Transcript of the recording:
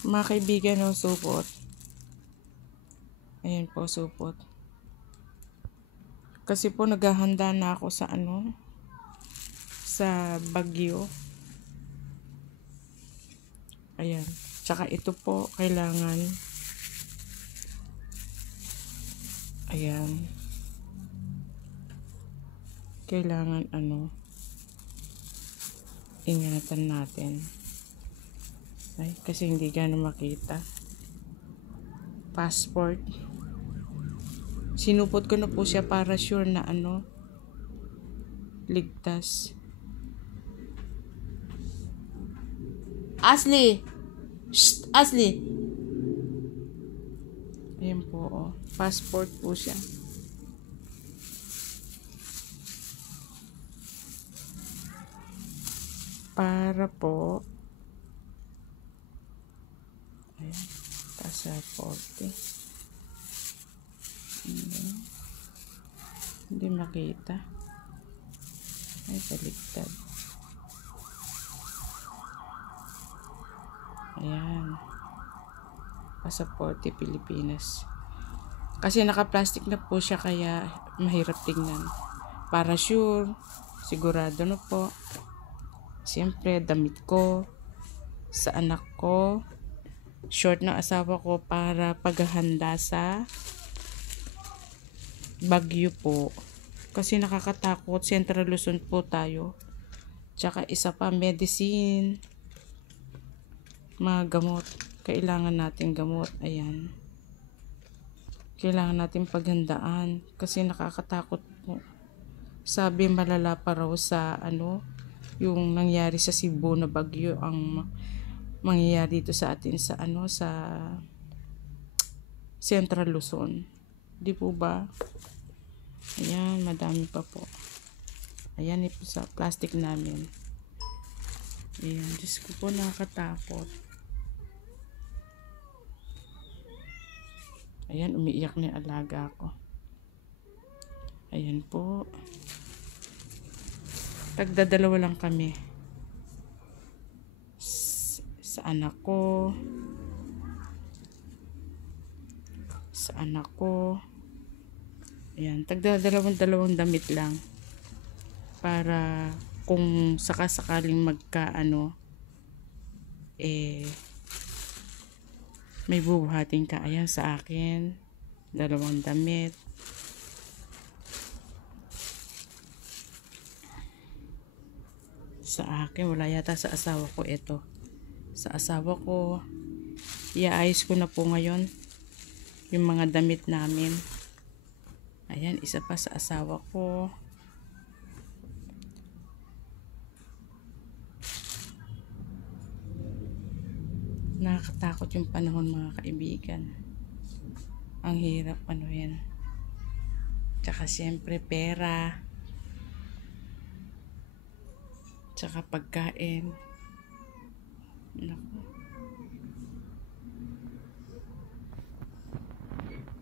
Mga kaibigan, no, supot. Ayan po, supot. Kasi po naghahanda na ako sa sa bagyo. Ayan. Tsaka ito po, kailangan. Ayan. Kailangan ingatan natin. Ay, kasi hindi gano'n makita. Passport. Sinupot ko na po siya para sure na ligtas. Ashley! Shh! Ashley! Ayan po, oh. Passport po siya. Para po ayan, passport. Hindi makita. Ay, baligtad. Ayan. Pasaporte Pilipinas. Kasi naka-plastic na po siya kaya mahirap tingnan. Para sure, sigurado na po. Siyempre, damit ko, sa anak ko, short ng asawa ko para paghahanda sa bagyo po. Kasi nakakatakot, Central Luzon po tayo. Tsaka isa pa, medicine, mga gamot. Kailangan natin gamot. Ayan. Kailangan natin paghandaan. Kasi nakakatakot po. Sabi malala pa raw sa yung nangyari sa Cebu na bagyo ang mangyayari dito sa atin sa sa Central Luzon. Di po ba? Ayan, madami pa po. Ayan, ito sa plastic namin. Ayan, Diyos ko po, nakakatakot. Ayan, umiiyak na yung alaga ko. Ayan po. Tagdadalawa lang kami. Sa anak ko. Sa anak ko. Ayan, tagdadalawang damit lang. Para kung sakasakaling may bubuhatin ka. Ayan, sa akin. 2 damit. Sa akin, wala yata sa asawa ko ito. Sa asawa ko, iaayos ko na po ngayon yung mga damit namin. Ayan, isa pa sa asawa ko. Nakakatakot yung panahon, mga kaibigan. Ang hirap yan. Tsaka siyempre pera. Tsaka pagkain. Naku.